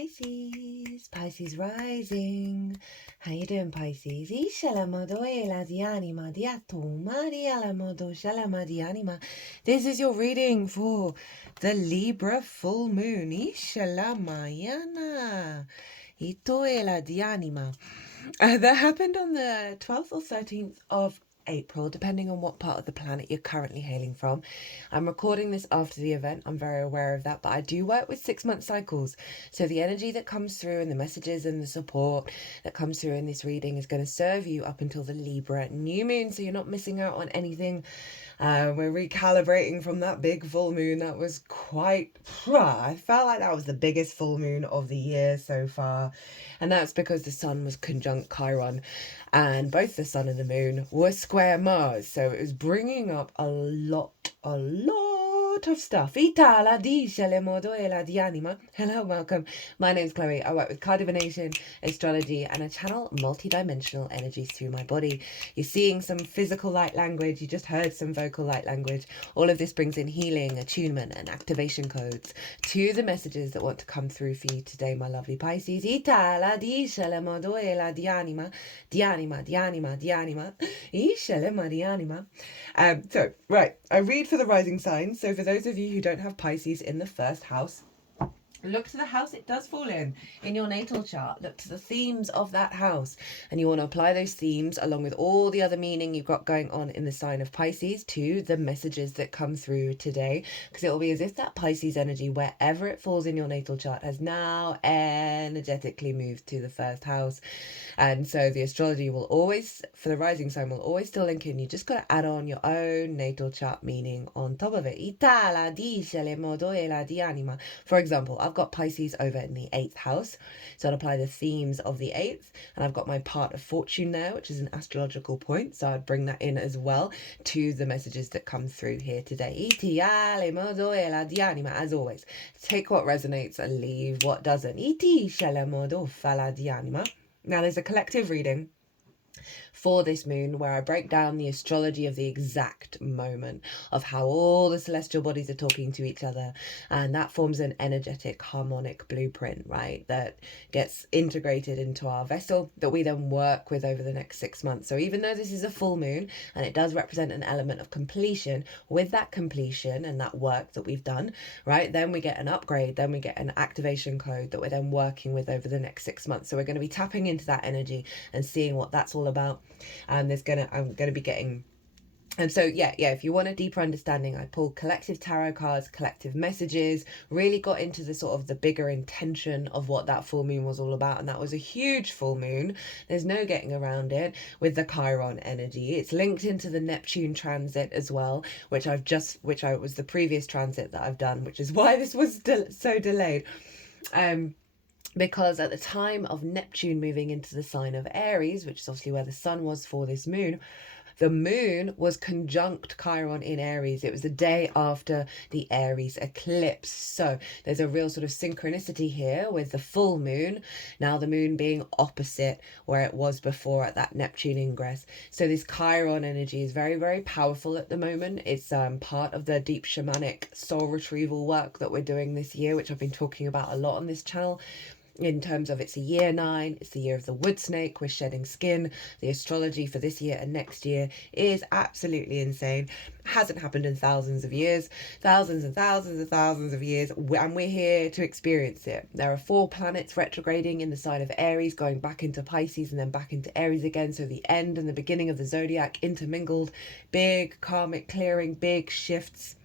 Pisces, Pisces rising. How you doing, Pisces? This is your reading for the Libra full moon. That happened on the 12th or 13th of April, depending on what part of the planet you're currently hailing from. I'm recording this after the event. I'm very aware of that, but I do work with 6-month cycles. So the energy that comes through and the messages and the support that comes through in this reading is going to serve you up until the Libra new moon, so you're not missing out on anything. We're recalibrating from that big full moon. That was quite, I felt like that was the biggest full moon of the year so far. And that's because the sun was conjunct Chiron, and both the sun and the moon were square Mars. So it was bringing up a lot of stuff. Hello, welcome. My name's Chloe. I work with card divination, astrology, and I channel multi-dimensional energies through my body. You're seeing some physical light language. You just heard some vocal light language. All of this brings in healing, attunement, and activation codes to the messages that want to come through for you today, my lovely Pisces. So, right, I read for the rising signs. So for those of you who don't have Pisces in the first house, look to the house it does fall in your natal chart. Look to the themes of that house, and you want to apply those themes along with all the other meaning you've got going on in the sign of Pisces to the messages that come through today, because it will be as if that Pisces energy, wherever it falls in your natal chart, has now energetically moved to the first house. And so the astrology will always, for the rising sign, will always still link in. You just got to add on your own natal chart meaning on top of it. For example, I've got Pisces over in the 8th house, so I'd apply the themes of the 8th, and I've got my part of fortune there, which is an astrological point, so I'd bring that in as well to the messages that come through here today. As always, take what resonates and leave what doesn't. Now there's a collective reading for this moon where I break down the astrology of the exact moment of how all the celestial bodies are talking to each other, and that forms an energetic harmonic blueprint, right, that gets integrated into our vessel that we then work with over the next 6 months. So even though this is a full moon and it does represent an element of completion, with that completion and that work that we've done, right, then we get an upgrade, then we get an activation code that we're then working with over the next 6 months. So we're going to be tapping into that energy and seeing what that's all about. And I'm gonna be getting, and so yeah, if you want a deeper understanding, I pulled collective tarot cards, collective messages, really got into the sort of the bigger intention of what that full moon was all about. And that was a huge full moon. There's no getting around it with the Chiron energy. It's linked into the Neptune transit as well, which was the previous transit that I've done, which is why this was so delayed. Because at the time of Neptune moving into the sign of Aries, which is obviously where the sun was for this moon, the moon was conjunct Chiron in Aries. It was the day after the Aries eclipse. So there's a real sort of synchronicity here with the full moon, now the moon being opposite where it was before at that Neptune ingress. So this Chiron energy is very, very powerful at the moment. It's part of the deep shamanic soul retrieval work that we're doing this year, which I've been talking about a lot on this channel. In terms of, it's a year 9, it's the year of the wood snake, we're shedding skin. The astrology for this year and next year is absolutely insane. Hasn't happened in thousands of years, thousands and thousands and thousands of years, and we're here to experience it. There are 4 planets retrograding in the sign of Aries, going back into Pisces and then back into Aries again. So the end and the beginning of the zodiac intermingled, big karmic clearing, big shifts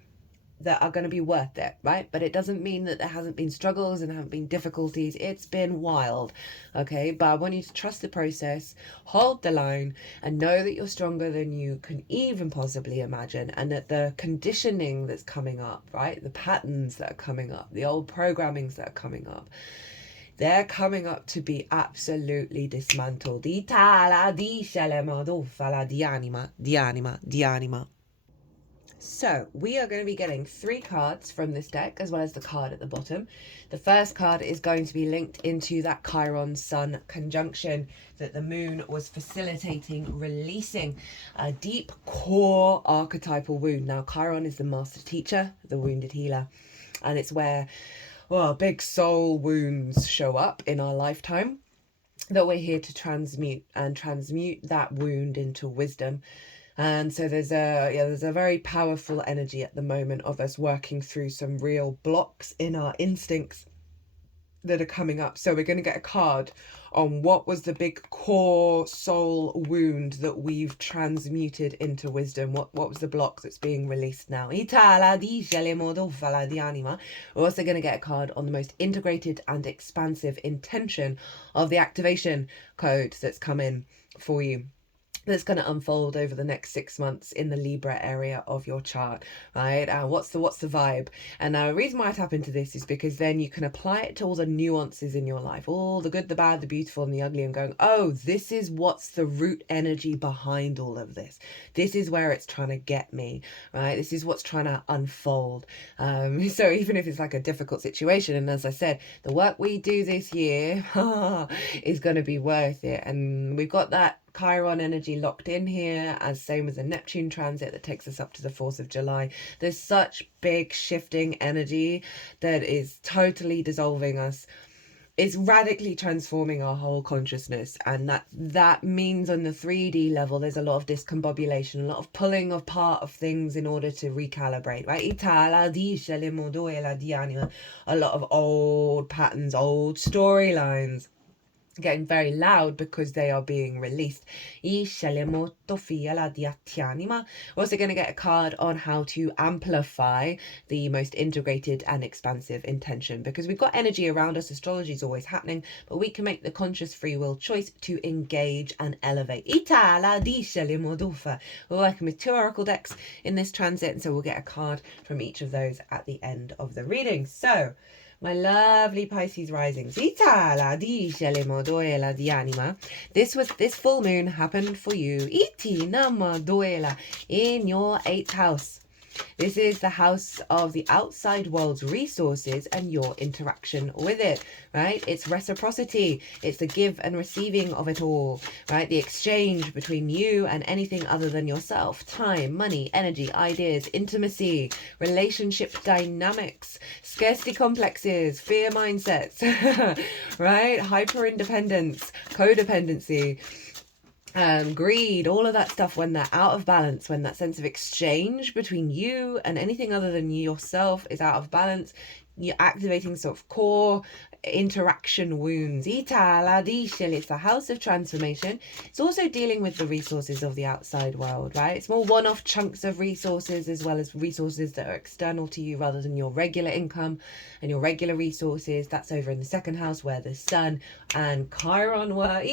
that are going to be worth it, right? But it doesn't mean that there hasn't been struggles and haven't been difficulties. It's been wild, okay? But I want you to trust the process, hold the line, and know that you're stronger than you can even possibly imagine, and that the conditioning that's coming up, right? The patterns that are coming up, the old programmings that are coming up, they're coming up to be absolutely dismantled. So we are going to be getting 3 cards from this deck, as well as the card at the bottom. The first card is going to be linked into that Chiron Sun conjunction that the moon was facilitating, releasing a deep core archetypal wound. Now, Chiron is the master teacher, the wounded healer, and it's where big soul wounds show up in our lifetime that we're here to transmute that wound into wisdom. And so there's a very powerful energy at the moment of us working through some real blocks in our instincts that are coming up. So we're going to get a card on what was the big core soul wound that we've transmuted into wisdom. What was the block that's being released now? We're also going to get a card on the most integrated and expansive intention of the activation code that's come in for you, that's going to unfold over the next 6 months in the Libra area of your chart, right? What's the vibe? And the reason why I tap into this is because then you can apply it to all the nuances in your life, all the good, the bad, the beautiful, and the ugly, and going, oh, this is what's the root energy behind all of this. This is where it's trying to get me, right? This is what's trying to unfold. So even if it's like a difficult situation, and as I said, the work we do this year is going to be worth it. And we've got that Chiron energy locked in here, as same as a Neptune transit that takes us up to the 4th of July. There's such big shifting energy that is totally dissolving us. It's radically transforming our whole consciousness, and that means on the 3D level there's a lot of discombobulation, a lot of pulling apart of things in order to recalibrate, right? A lot of old patterns, old storylines getting very loud because they are being released. We're also going to get a card on how to amplify the most integrated and expansive intention, because we've got energy around us. Astrology is always happening, but we can make the conscious free will choice to engage and elevate. We're working with 2 oracle decks in this transit, and so we'll get a card from each of those at the end of the reading. So my lovely Pisces risings, this full moon happened for you in your 8th house. This is the house of the outside world's resources and your interaction with it, right? It's reciprocity. It's the give and receiving of it all, right? The exchange between you and anything other than yourself. Time, money, energy, ideas, intimacy, relationship dynamics, scarcity complexes, fear mindsets, right? Hyper independence, codependency, greed, all of that stuff. When they're out of balance, when that sense of exchange between you and anything other than yourself is out of balance, you're activating sort of core interaction wounds. It's the house of transformation. It's also dealing with the resources of the outside world, right? It's more one-off chunks of resources, as well as resources that are external to you rather than your regular income and your regular resources. That's over in the 2nd house, where the Sun and Chiron were.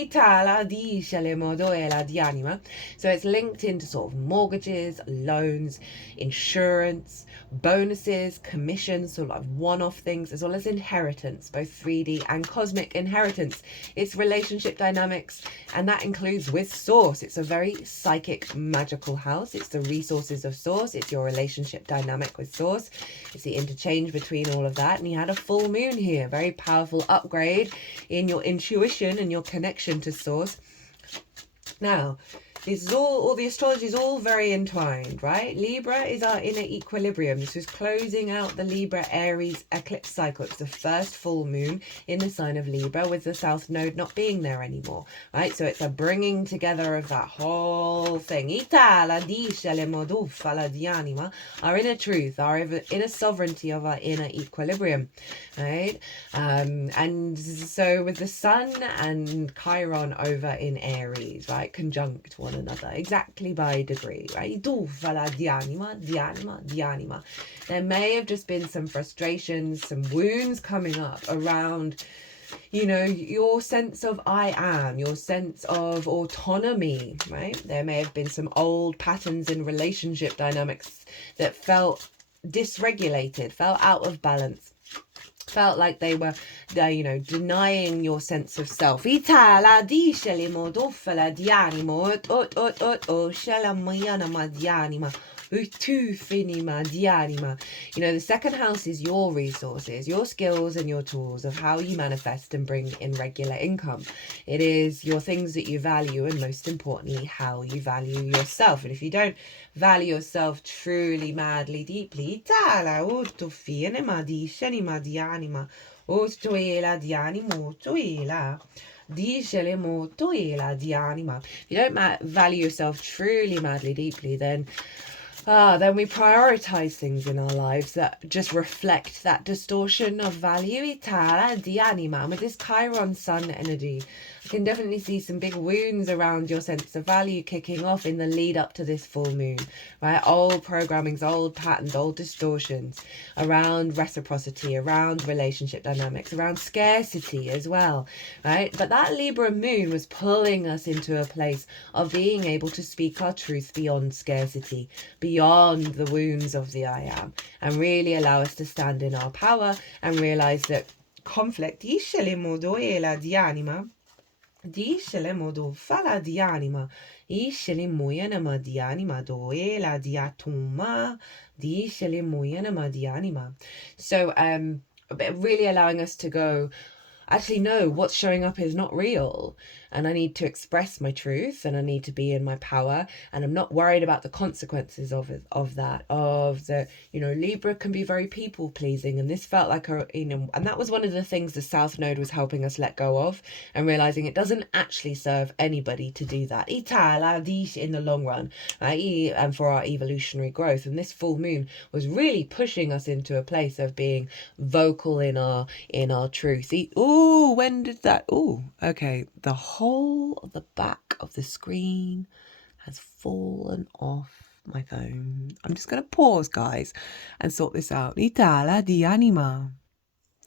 So it's linked into sort of mortgages, loans, insurance, bonuses, commissions, sort of like one-off things, as well as inheritance, both 3D and cosmic inheritance. It's relationship dynamics, and that includes with Source. It's a very psychic, magical house. It's the resources of Source. It's your relationship dynamic with Source. It's the interchange between all of that. And you had a full moon here, very powerful upgrade in your intuition and your connection to Source. Now, this is all the astrology is all very entwined, right? Libra is our inner equilibrium. This is closing out the Libra Aries eclipse cycle. It's the first full moon in the sign of Libra, with the South Node not being there anymore, right? So it's a bringing together of that whole thing. Our inner truth, our inner sovereignty of our inner equilibrium, right? And so with the Sun and Chiron over in Aries, right, conjunct one another exactly by degree, right? There may have just been some frustrations, some wounds coming up around, you know, your sense of I am, your sense of autonomy, right? There may have been some old patterns in relationship dynamics that felt dysregulated, felt out of balance, felt like they were, you know, denying your sense of self. Utufinima dianima. You know, the second house is your resources, your skills and your tools of how you manifest and bring in regular income. It is your things that you value, and most importantly, how you value yourself. And if you don't value yourself truly, madly, deeply, if you don't value yourself truly, madly, deeply, then we prioritize things in our lives that just reflect that distortion of value. With this Chiron sun energy, I can definitely see some big wounds around your sense of value kicking off in the lead up to this full moon, right? Old programmings, old patterns, old distortions around reciprocity, around relationship dynamics, around scarcity as well, right? But that Libra moon was pulling us into a place of being able to speak our truth beyond scarcity, beyond the wounds of the I am, and really allow us to stand in our power and realize that conflict Discele modo fala di anima, iscele muyanama di anima doela diatuma, discele muyanama di anima. So really allowing us to go, actually no, what's showing up is not real, and I need to express my truth, and I need to be in my power, and I'm not worried about the consequences of the, you know, Libra can be very people pleasing, and this felt like and that was one of the things the South Node was helping us let go of, and realizing it doesn't actually serve anybody to do that in the long run, and for our evolutionary growth. And this full moon was really pushing us into a place of being vocal in our truth. When did that? Okay, the whole of the back of the screen has fallen off my phone. I'm just going to pause, guys, and sort this out. Itala di anima.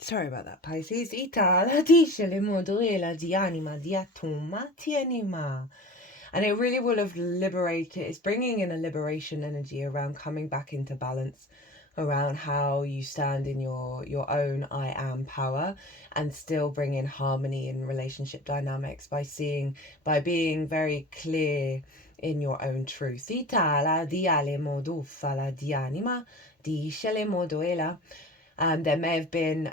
Sorry about that, Pisces. Itala dice le modrela di anima di atoma tianima. And it really will have liberated, it's bringing in a liberation energy around coming back into balance, around how you stand in your own I am power, and still bring in harmony in relationship dynamics by being very clear in your own truth. There may have been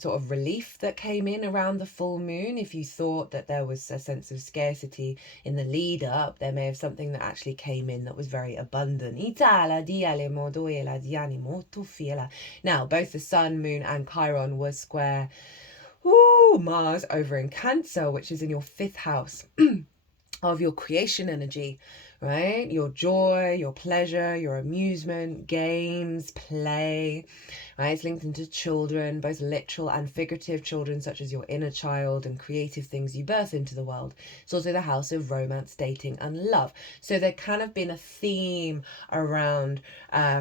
sort of relief that came in around the full moon. If you thought that there was a sense of scarcity in the lead up, there may have something that actually came in that was very abundant. Now, both the sun, moon, and Chiron were square Mars over in Cancer, which is in your 5th house of your creation energy, right? Your joy, your pleasure, your amusement, games, play, right? It's linked into children, both literal and figurative children, such as your inner child and creative things you birth into the world. It's also the house of romance, dating, and love. So there kind of been a theme around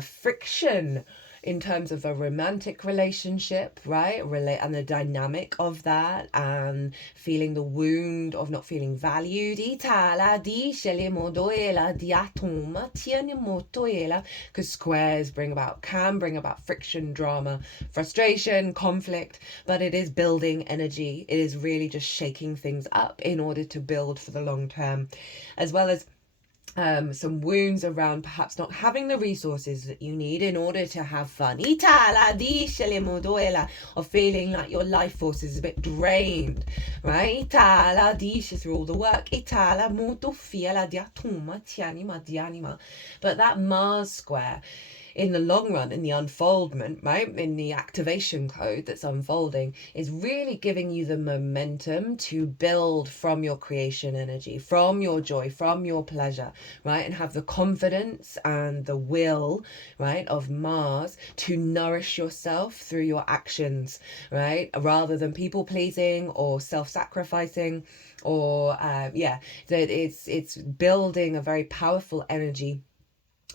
friction in terms of a romantic relationship, right? And the dynamic of that, and feeling the wound of not feeling valued. Because squares can bring about friction, drama, frustration, conflict, but it is building energy. It is really just shaking things up in order to build for the long term, as well as some wounds around perhaps not having the resources that you need in order to have fun. Or feeling like your life force is a bit drained, right? Through all the work. But that Mars square, in the long run, in the unfoldment, right, in the activation code that's unfolding, is really giving you the momentum to build from your creation energy, from your joy, from your pleasure, right, and have the confidence and the will, right, of Mars to nourish yourself through your actions, right, rather than people pleasing or self-sacrificing, or that it's building a very powerful energy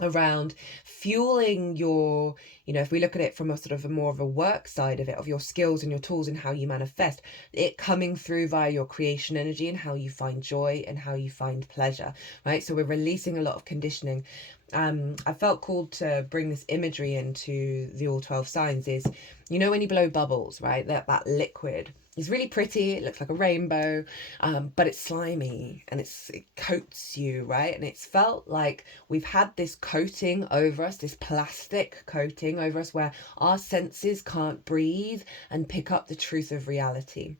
around fueling your, if we look at it from a sort of more of a work side of it, of your skills and your tools and how you manifest it, coming through via your creation energy and how you find joy and how you find pleasure, right? So we're releasing a lot of conditioning I felt called to bring this imagery into the all 12 signs is, you know, when you blow bubbles, right? That liquid is really pretty. It looks like a rainbow, but it's slimy and it coats you, right? And it's felt like we've had this coating over us, this plastic coating over us where our senses can't breathe and pick up the truth of reality.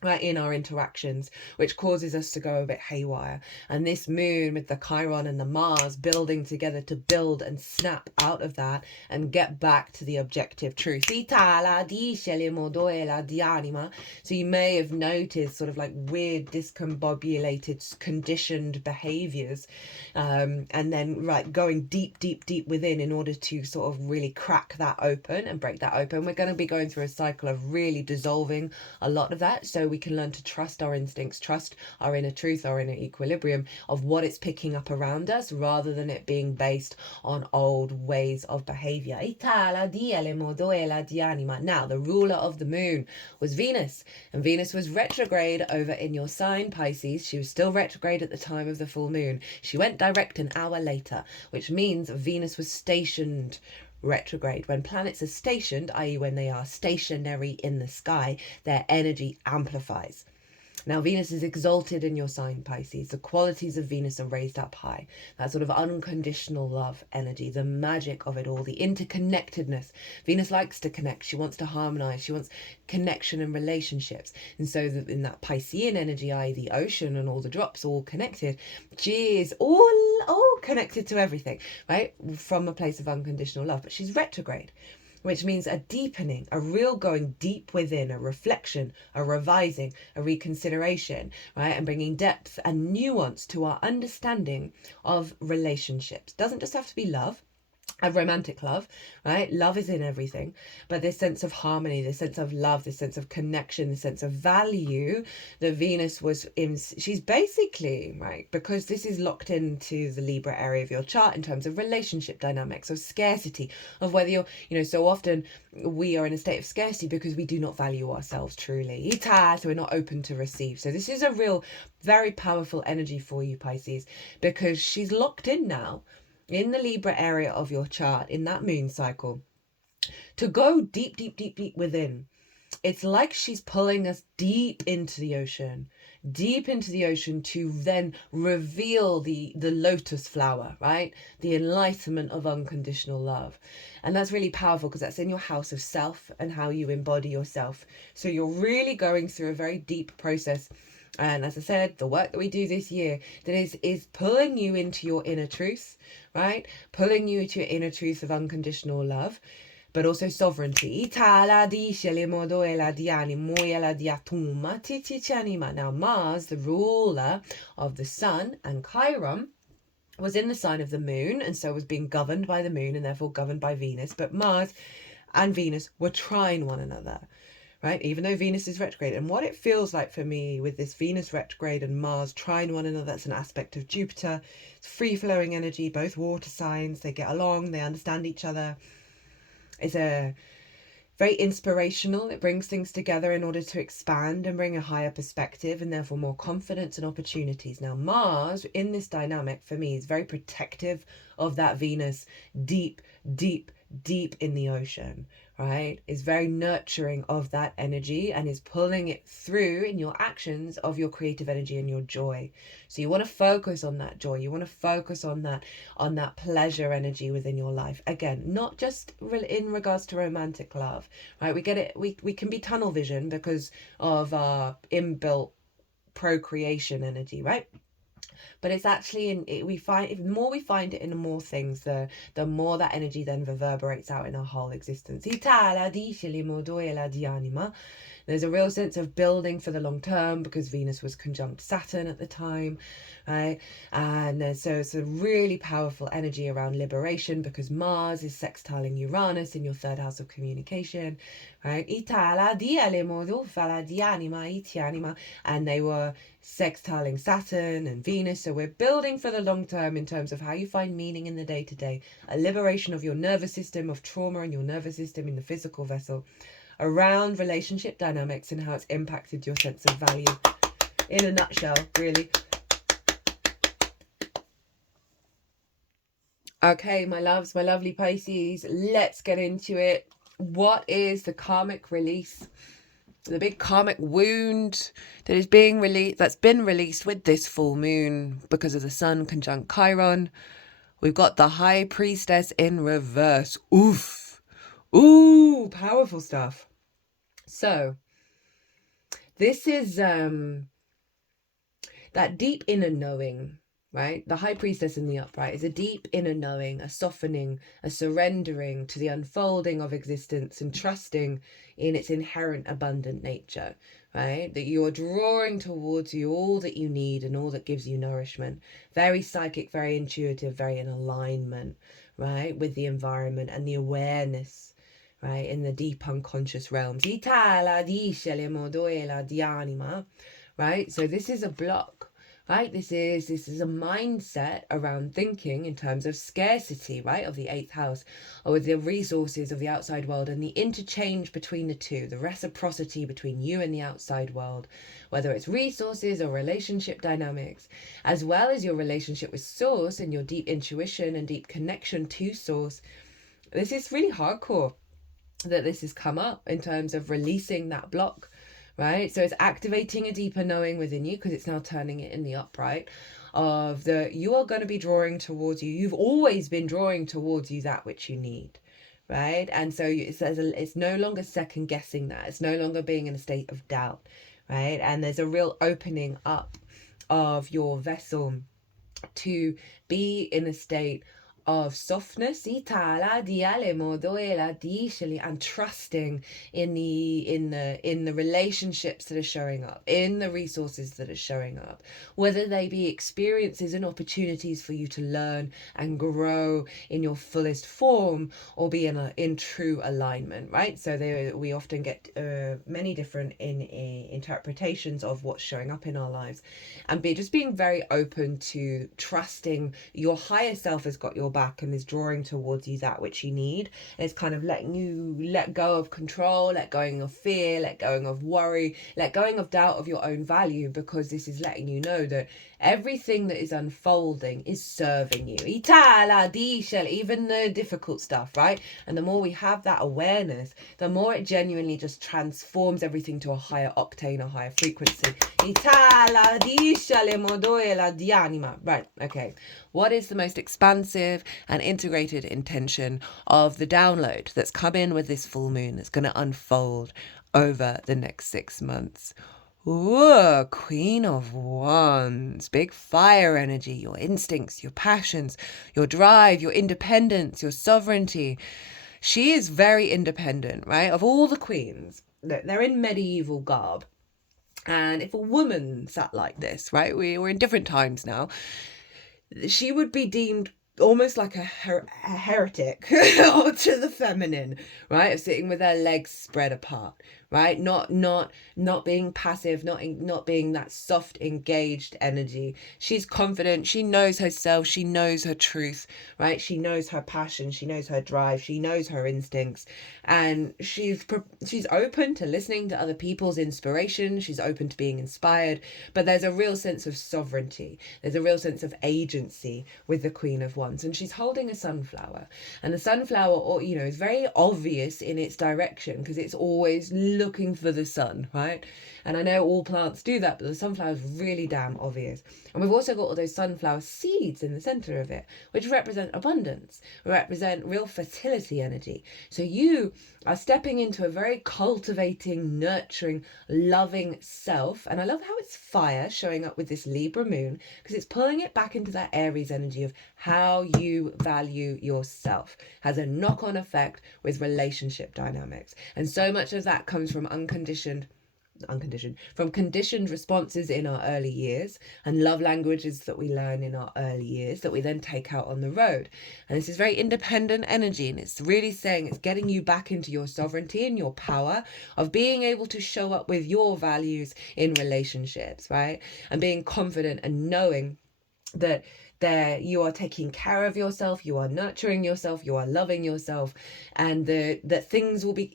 Right, in our interactions, which causes us to go a bit haywire. And this moon with the Chiron and the Mars building together to build and snap out of that and get back to the objective truth. So you may have noticed sort of like weird discombobulated conditioned behaviors, and then going deep within in order to sort of really crack that open and break that open. We're going to be going through a cycle of really dissolving a lot of that, so we can learn to trust our instincts, trust our inner truth, our inner equilibrium of what it's picking up around us, rather than it being based on old ways of behavior. Now, the ruler of the moon was Venus, and Venus was retrograde over in your sign, Pisces. She was still retrograde at the time of the full moon. She went direct an hour later, which means Venus was stationed retrograde. When planets are stationed, i.e. when they are stationary in the sky, their energy amplifies. Now, Venus is exalted in your sign, Pisces. The qualities of Venus are raised up high. That sort of unconditional love energy, the magic of it all, the interconnectedness. Venus likes to connect. She wants to harmonize. She wants connection and relationships. And so in that Piscean energy, i.e. the ocean and all the drops all connected, she is all connected to everything, right? From a place of unconditional love. But she's retrograde, which means a deepening, a real going deep within, a reflection, a revising, a reconsideration, right? And bringing depth and nuance to our understanding of relationships. Doesn't just have to be love, a romantic love, right? Love is in everything, but this sense of harmony, this sense of love, this sense of connection, this sense of value that Venus was in, she's basically, right, because this is locked into the Libra area of your chart in terms of relationship dynamics, of scarcity, of whether you're, so often we are in a state of scarcity because we do not value ourselves truly. So we're not open to receive. So this is a real, very powerful energy for you, Pisces, because she's locked in now in the Libra area of your chart, in that moon cycle, to go deep within. It's like she's pulling us deep into the ocean to then reveal the lotus flower, right? The enlightenment of unconditional love. And that's really powerful because that's in your house of self and how you embody yourself. So you're really going through a very deep process. And as I said, the work that we do this year that is pulling you into your inner truth, right? Pulling you into your inner truth of unconditional love, but also sovereignty. Now, Mars, the ruler of the sun, and Chiron was in the sign of the moon, and so was being governed by the moon and therefore governed by Venus. But Mars and Venus were trying one another, right? Even though Venus is retrograde. And what it feels like for me with this Venus retrograde and Mars trying one another, that's an aspect of Jupiter. It's free-flowing energy, both water signs. They get along, they understand each other. It's a very inspirational. It brings things together in order to expand and bring a higher perspective and therefore more confidence and opportunities. Now, Mars in this dynamic for me is very protective of that Venus deep in the ocean, right? Is very nurturing of that energy and is pulling it through in your actions of your creative energy and your joy. So you want to focus on that joy. You want to focus on that pleasure energy within your life. Again, not just in regards to romantic love, right? We get it. We can be tunnel vision because of our inbuilt procreation energy, right? But it's actually the more we find it in more things, the more that energy then reverberates out in our whole existence. There's a real sense of building for the long term because Venus was conjunct Saturn at the time, right? And so it's a really powerful energy around liberation because Mars is sextiling Uranus in your third house of communication, right? And they were sextiling Saturn and Venus. So we're building for the long term in terms of how you find meaning in the day-to-day, a liberation of your nervous system, of trauma in your nervous system in the physical vessel, around relationship dynamics and how it's impacted your sense of value. In a nutshell, really. Okay, my loves, my lovely Pisces, let's get into it. What is the karmic release? The big karmic wound that is being released, that's been released with this full moon because of the sun conjunct Chiron. We've got the High Priestess in reverse. Oof. Ooh, powerful stuff. So, this is that deep inner knowing, right? The High Priestess in the upright is a deep inner knowing, a softening, a surrendering to the unfolding of existence and trusting in its inherent abundant nature, right? That you're drawing towards you all that you need and all that gives you nourishment. Very psychic, very intuitive, very in alignment, right? With the environment and the awareness, right? In the deep unconscious realms. Right? So this is a block, right? This is a mindset around thinking in terms of scarcity, right? Of the 8th house, or with the resources of the outside world and the interchange between the two, the reciprocity between you and the outside world, whether it's resources or relationship dynamics, as well as your relationship with source and your deep intuition and deep connection to source. This is really hardcore that this has come up in terms of releasing that block, right? So it's activating a deeper knowing within you because it's now turning it in the upright of the, you are going to be drawing towards you. You've always been drawing towards you that which you need, right? And so it's no longer second guessing that. It's no longer being in a state of doubt, right? And there's a real opening up of your vessel to be in a state of softness and trusting in the relationships that are showing up, in the resources that are showing up, whether they be experiences and opportunities for you to learn and grow in your fullest form or be in true alignment, right? So we often get many different interpretations of what's showing up in our lives, and just being very open to trusting your higher self has got your back and is drawing towards you that which you need. It's kind of letting you let go of control, let go of fear, let go of worry, let go of doubt of your own value, because this is letting you know that everything that is unfolding is serving you. Even the difficult stuff, right? And the more we have that awareness, the more it genuinely just transforms everything to a higher octane, a higher frequency. Right, okay. What is the most expansive and integrated intention of the download that's come in with this full moon that's going to unfold over the next 6 months? Ooh, Queen of Wands, big fire energy, your instincts, your passions, your drive, your independence, your sovereignty. She is very independent, right? Of all the queens, they're in medieval garb. And if a woman sat like this, right, we're in different times now, she would be deemed almost like a heretic to the feminine, right? Of sitting with her legs spread apart, right? Not being passive, not being that soft, engaged energy. She's confident. She knows herself. She knows her truth, right? She knows her passion. She knows her drive. She knows her instincts, and she's open to listening to other people's inspiration. She's open to being inspired, but there's a real sense of sovereignty. There's a real sense of agency with the Queen of Wands, and she's holding a sunflower, and the sunflower, is very obvious in its direction because it's always looking for the sun, right? And I know all plants do that, but the sunflower is really damn obvious. And we've also got all those sunflower seeds in the center of it, which represent abundance, represent real fertility energy. So you are stepping into a very cultivating, nurturing, loving self. And I love how it's fire showing up with this Libra moon, because it's pulling it back into that Aries energy of how you value yourself. Has a knock-on effect with relationship dynamics. And so much of that comes from conditioned responses in our early years, and love languages that we learn in our early years that we then take out on the road. And this is very independent energy, and it's really saying it's getting you back into your sovereignty and your power of being able to show up with your values in relationships, right? And being confident and knowing that you are taking care of yourself, you are nurturing yourself, you are loving yourself, and that things will be,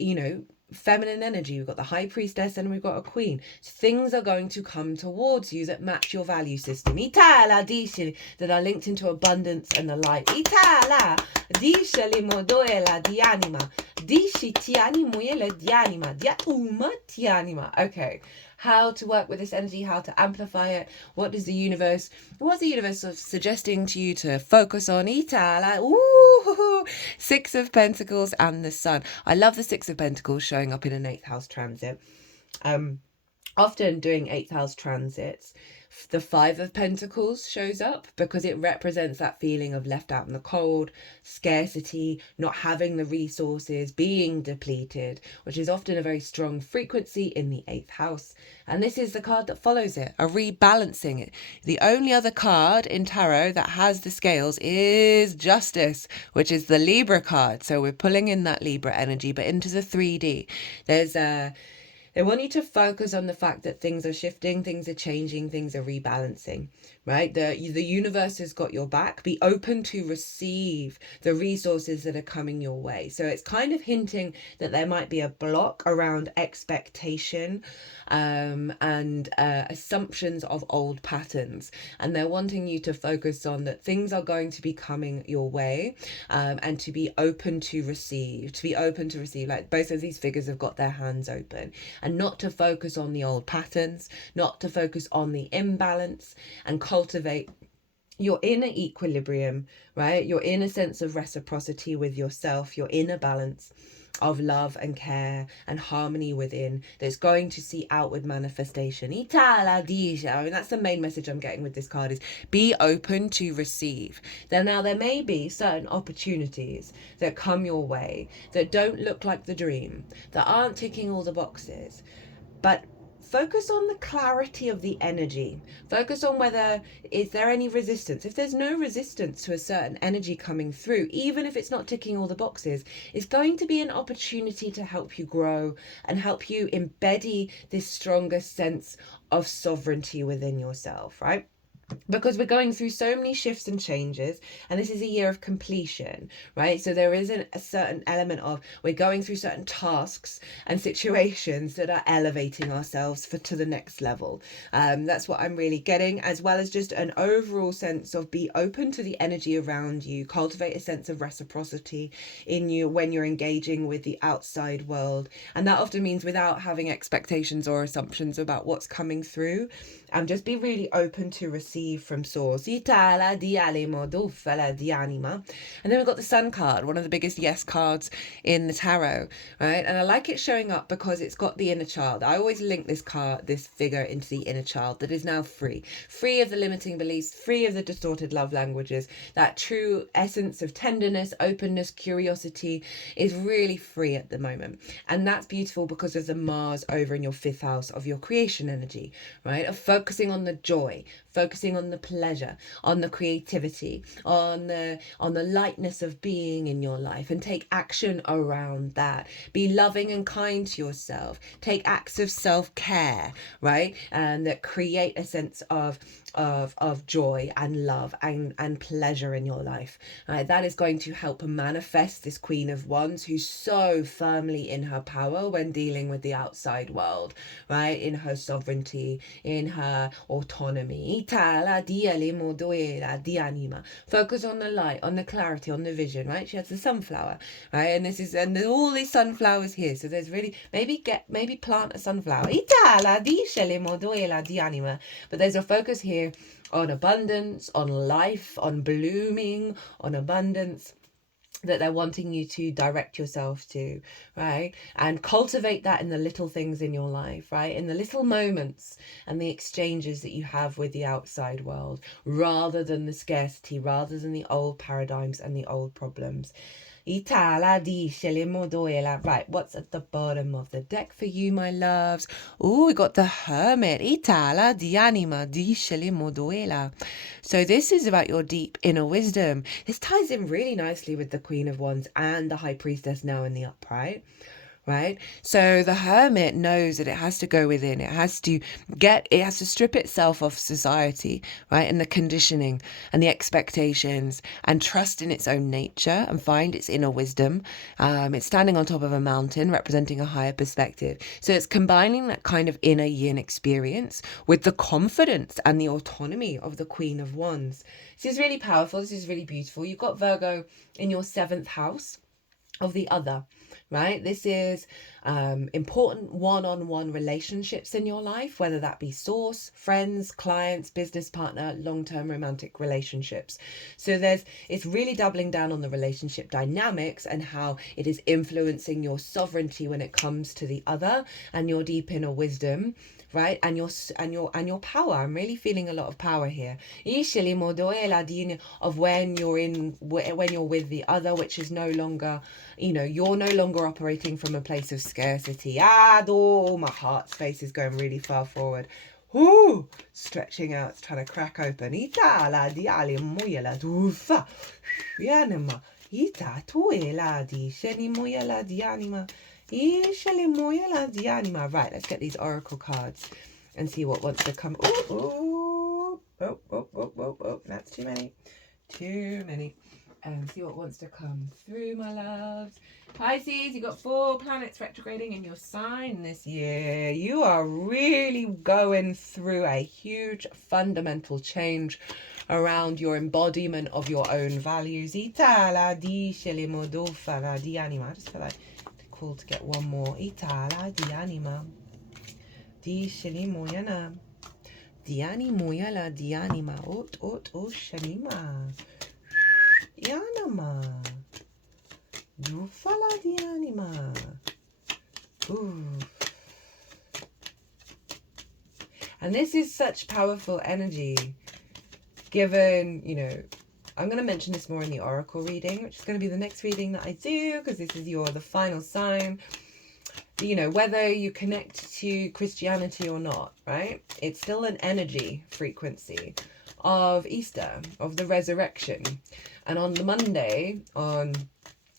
feminine energy. We've got the high priestess and we've got a queen. So things are going to come towards you that match your value system. Itala dice that are linked into abundance and the light. Itala dice le modoela di anima. Dici ti animuela di anima. Dia uma ti anima. Okay. How to work with this energy, how to amplify it. What's the universe suggesting to you to focus on? Itala. Ooh, Six of Pentacles and the Sun. I love the Six of Pentacles showing up in an 8th house transit. Often doing 8th house transits, the Five of Pentacles shows up because it represents that feeling of left out in the cold, scarcity, not having the resources, being depleted, which is often a very strong frequency in the 8th house. And this is the card that follows it, a rebalancing it. The only other card in tarot that has the scales is Justice, which is the Libra card. So we're pulling in that Libra energy, but into the 3D. They want you to focus on the fact that things are shifting, things are changing, things are rebalancing, right? The universe has got your back. Be open to receive the resources that are coming your way. So it's kind of hinting that there might be a block around expectation and assumptions of old patterns. And they're wanting you to focus on that things are going to be coming your way and to be open to receive, like both of these figures have got their hands open. And not to focus on the old patterns, not to focus on the imbalance, and cultivate your inner equilibrium, right? Your inner sense of reciprocity with yourself, your inner balance of love and care and harmony within that's going to see outward manifestation. I mean, that's the main message I'm getting with this card is be open to receive. Now, there may be certain opportunities that come your way that don't look like the dream, that aren't ticking all the boxes, but focus on the clarity of the energy. Focus on is there any resistance. If there's no resistance to a certain energy coming through, even if it's not ticking all the boxes, it's going to be an opportunity to help you grow and help you embody this stronger sense of sovereignty within yourself, right? Because we're going through so many shifts and changes, and this is a year of completion, right? So there is a certain element of we're going through certain tasks and situations that are elevating ourselves to the next level. That's what I'm really getting, as well as just an overall sense of be open to the energy around you, cultivate a sense of reciprocity in you when you're engaging with the outside world. And that often means without having expectations or assumptions about what's coming through, and just be really open to receive from source. And then we've got the Sun card, one of the biggest yes cards in the tarot, right? And I like it showing up because it's got the inner child. I always link this figure into the inner child that is now free of the limiting beliefs, free of the distorted love languages. That true essence of tenderness, openness, curiosity is really free at the moment. And that's beautiful because of the Mars over in your 5th house of your creation energy, right? Of focusing on the joy, focusing on the pleasure, on the creativity, on the lightness of being in your life, and take action around that. Be loving and kind to yourself. Take acts of self-care, right? And that create a sense of joy and love and pleasure in your life. Right? That is going to help manifest this Queen of Wands who's so firmly in her power when dealing with the outside world, right? In her sovereignty, in her autonomy. Focus on the light, on the clarity, on the vision, right? She has the sunflower, right? And there's all these sunflowers here. So there's really, maybe plant a sunflower. But there's a focus here on abundance, on life, on blooming, on abundance, that they're wanting you to direct yourself to, right? And cultivate that in the little things in your life, right? In the little moments and the exchanges that you have with the outside world, rather than the scarcity, rather than the old paradigms and the old problems. Right, what's at the bottom of the deck for you, my loves? Oh, we got the Hermit. So this is about your deep inner wisdom. This ties in really nicely with the Queen of Wands and the High Priestess now in the upright. right? So the hermit knows that it has to go within. It has to strip itself of society, right? And the conditioning and the expectations, and trust in its own nature and find its inner wisdom. It's standing on top of a mountain representing a higher perspective. So it's combining that kind of inner yin experience with the confidence and the autonomy of the Queen of Wands. This is really powerful. This is really beautiful. You've got Virgo in your 7th house of the other, right? This is important one-on-one relationships in your life, whether that be source, friends, clients, business partner, long-term romantic relationships. So it's really doubling down on the relationship dynamics and how it is influencing your sovereignty when it comes to the other and your deep inner wisdom, right? And your power. I'm really feeling a lot of power here. Of when you're with the other, which is no longer, you're no longer operating from a place of scarcity. My heart space is going really far forward. Ooh, stretching out, it's trying to crack open. Right, let's get these oracle cards and see what wants to come. Oh, that's too many. And see what wants to come through, my loves. Pisces, you got 4 planets retrograding in your sign this year. You are really going through a huge fundamental change around your embodiment of your own values. I just feel like cool to get one more. Itala di anima. Di shili moyana. Di animoyala di anima. Ot shanima. Yanama. Dufala di anima. Ooh. And this is such powerful energy, given, I'm going to mention this more in the oracle reading, which is going to be the next reading that I do, because this is the final sign. Whether you connect to Christianity or not, right? It's still an energy frequency of Easter, of the resurrection. And on the Monday, on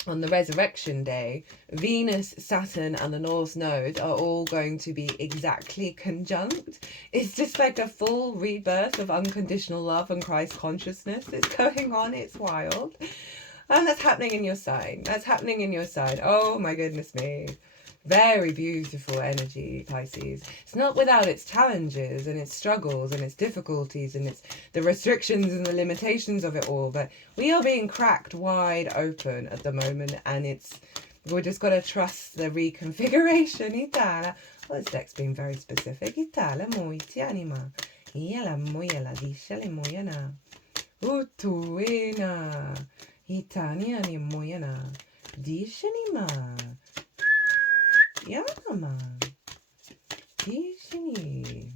the resurrection day, Venus, Saturn, and the North Node are all going to be exactly conjunct. It's just like a full rebirth of unconditional love and Christ consciousness that's going on. It's wild. And that's happening in your sign. Oh my goodness me. Very beautiful energy, Pisces. It's not without its challenges and its struggles and its difficulties and its the restrictions and the limitations of it all, but we are being cracked wide open at the moment, and we're just got to trust the reconfiguration. Itala. Well, this deck's being very specific. Itala moiti anima. Iela moyela dishele moyana. Utuena. Itania ni moyana. Dishenima. Yanama. Dishini.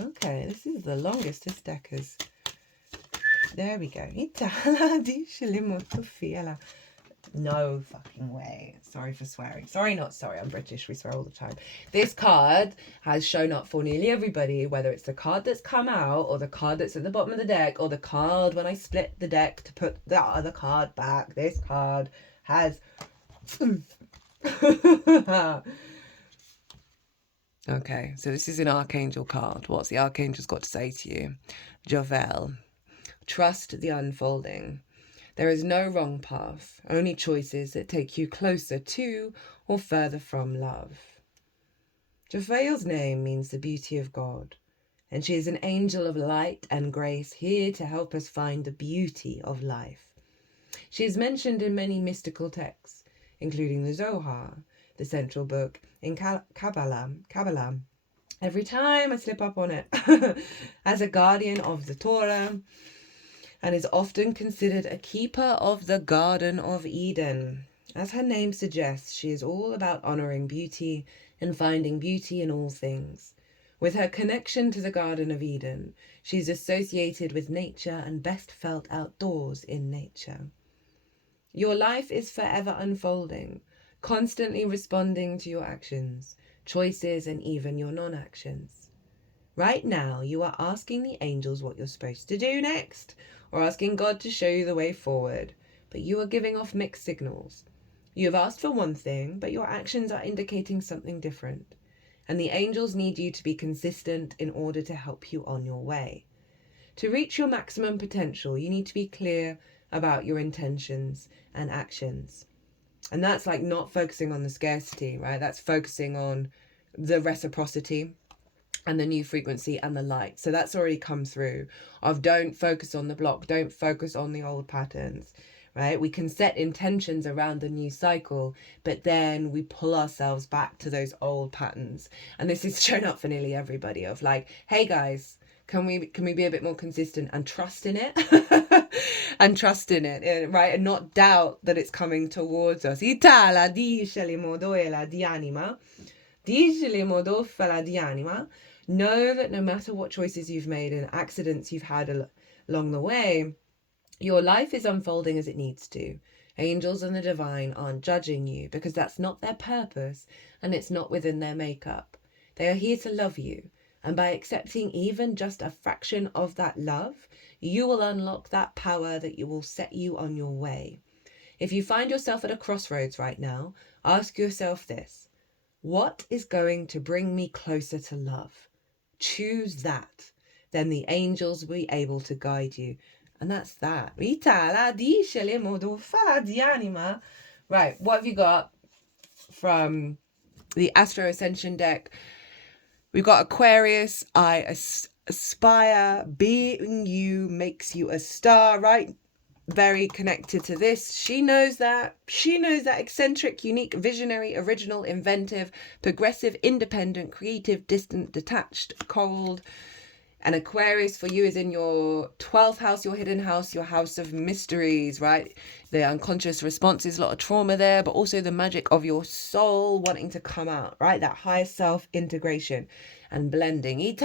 Okay, this is the longest this deck is. There we go. Itala dishele motofiela. No fucking way. Sorry for swearing. Sorry, not sorry. I'm British. We swear all the time. This card has shown up for nearly everybody, whether it's the card that's come out or the card that's at the bottom of the deck or the card when I split the deck to put the other card back. This card has... Okay, so this is an Archangel card. What's the Archangel's got to say to you? Jovel. Trust the unfolding. There is no wrong path, only choices that take you closer to or further from love. Jovel's name means the beauty of God, and she is an angel of light and grace here to help us find the beauty of life. She is mentioned in many mystical texts, including the Zohar, the central book in Kabbalah. Every time I slip up on it, as a guardian of the Torah, and is often considered a keeper of the Garden of Eden. As her name suggests, she is all about honoring beauty and finding beauty in all things. With her connection to the Garden of Eden, she's associated with nature and best felt outdoors in nature. Your life is forever unfolding, constantly responding to your actions, choices, and even your non-actions. Right now, you are asking the angels what you're supposed to do next, or asking God to show you the way forward, but you are giving off mixed signals. You have asked for one thing, but your actions are indicating something different. And the angels need you to be consistent in order to help you on your way. To reach your maximum potential, you need to be clear about your intentions and actions. And that's like not focusing on the scarcity, right? That's focusing on the reciprocity and the new frequency and the light. So that's already come through of don't focus on the block, don't focus on the old patterns, right? We can set intentions around the new cycle, but then we pull ourselves back to those old patterns. And this is shown up for nearly everybody of like, hey guys, can we be a bit more consistent and trust in it? And trust in it, right? And not doubt that it's coming towards us. Itala disceli modoela di anima. Disceli modofala di anima. Know that no matter what choices you've made and accidents you've had along the way, your life is unfolding as it needs to. Angels and the divine aren't judging you because that's not their purpose and it's not within their makeup. They are here to love you. And by accepting even just a fraction of that love, you will unlock that power that will set you on your way. If you find yourself at a crossroads right now, ask yourself this: what is going to bring me closer to love? Choose that. Then the angels will be able to guide you. And that's that. Right, what have you got from the Astro Ascension deck? We've got Aquarius. I aspire. Being you makes you a star, right? Very connected to this. She knows that. She knows that eccentric, unique, visionary, original, inventive, progressive, independent, creative, distant, detached, cold. And Aquarius for you is in your 12th house, your hidden house, your house of mysteries, right? The unconscious responses, a lot of trauma there, but also the magic of your soul wanting to come out, right? That higher self integration and blending. And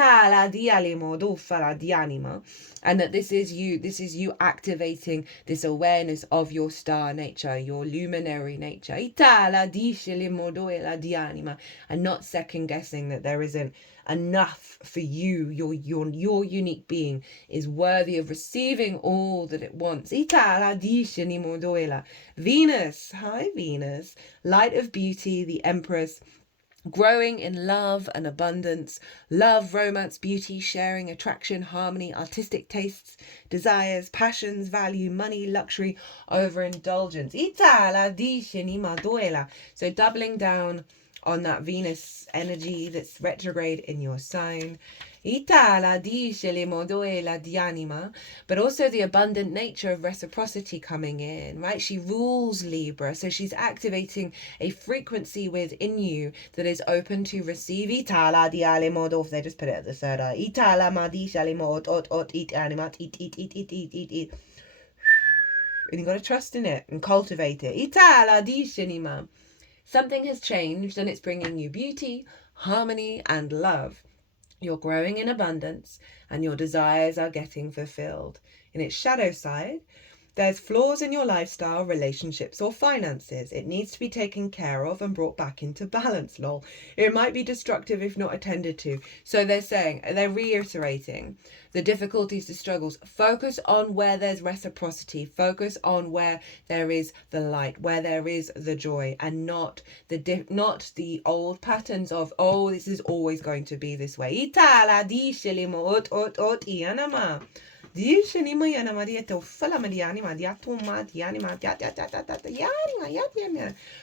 that this is you activating this awareness of your star nature, your luminary nature. And not second guessing that there isn't enough for you. Your unique being is worthy of receiving all that it wants. Venus, hi Venus, light of beauty, the Empress, growing in love and abundance, love, romance, beauty, sharing, attraction, harmony, artistic tastes, desires, passions, value, money, luxury, overindulgence. So doubling down on that Venus energy that's retrograde in your sign. But also the abundant nature of reciprocity coming in, right? She rules Libra, so she's activating a frequency within you that is open to receive. They just put it at the third eye. And you got to trust in it and cultivate it. Something has changed and it's bringing you beauty, harmony, and love. You're growing in abundance and your desires are getting fulfilled. In its shadow side, there's flaws in your lifestyle, relationships, or finances. It needs to be taken care of and brought back into balance, lol. It might be destructive if not attended to. So they're reiterating the difficulties, the struggles. Focus on where there's reciprocity. Focus on where there is the light, where there is the joy, and not the old patterns of, oh, this is always going to be this way.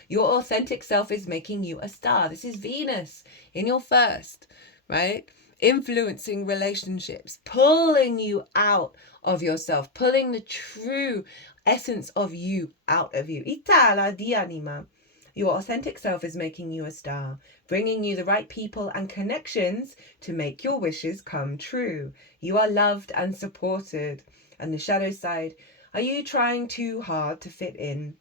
Your authentic self is making you a star. This is Venus in your first, right? Influencing relationships, pulling you out of yourself, pulling the true essence of you out of you. Your authentic self is making you a star, bringing you the right people and connections to make your wishes come true. You are loved and supported. And the shadow side, are you trying too hard to fit in?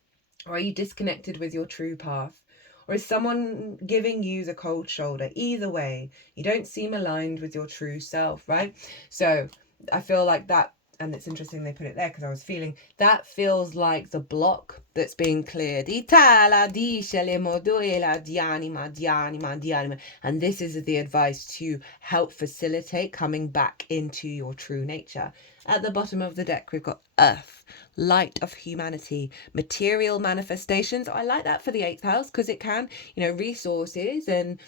Or are you disconnected with your true path? Or is someone giving you the cold shoulder? Either way, you don't seem aligned with your true self, right? So I feel like that, and it's interesting they put it there because I was feeling that feels like the block that's being cleared. And this is the advice to help facilitate coming back into your true nature. At the bottom of the deck, we've got Earth, light of humanity, material manifestations. I like that for the 8th house because it can, resources and,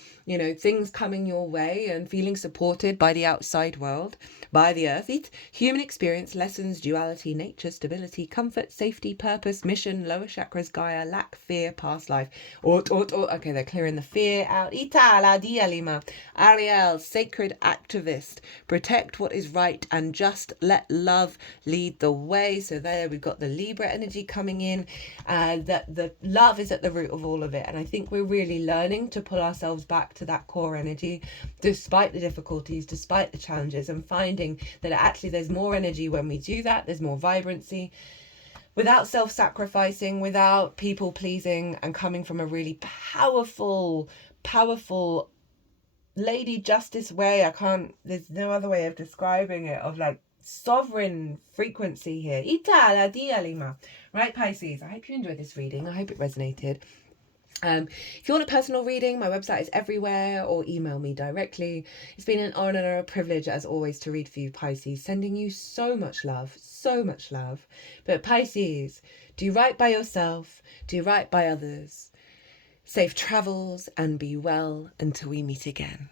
things coming your way and feeling supported by the outside world, by the earth. Human experience, lessons, duality, nature, stability, comfort, safety, purpose, mission, lower chakras, Gaia, lack, fear, past life. Okay, they're clearing the fear out. Itala dialima. Ariel, sacred activist. Protect what is right and just let love lead the way. So there we've got the Libra energy coming in. That the love is at the root of all of it. And I think we're really learning to pull ourselves back to that core energy, despite the difficulties, despite the challenges, and finding that actually there's more energy when we do that. There's more vibrancy without self-sacrificing, without people pleasing, and coming from a really powerful lady justice way. There's no other way of describing it, of like sovereign frequency here. Itala dialima. Right, Pisces, I hope you enjoyed this reading. I hope it resonated. If you want a personal reading, my website is everywhere, or email me directly. It's been an honor and a privilege, as always, to read for you, Pisces. Sending you so much love. But Pisces, do right by yourself, do right by others. Safe travels and be well until we meet again.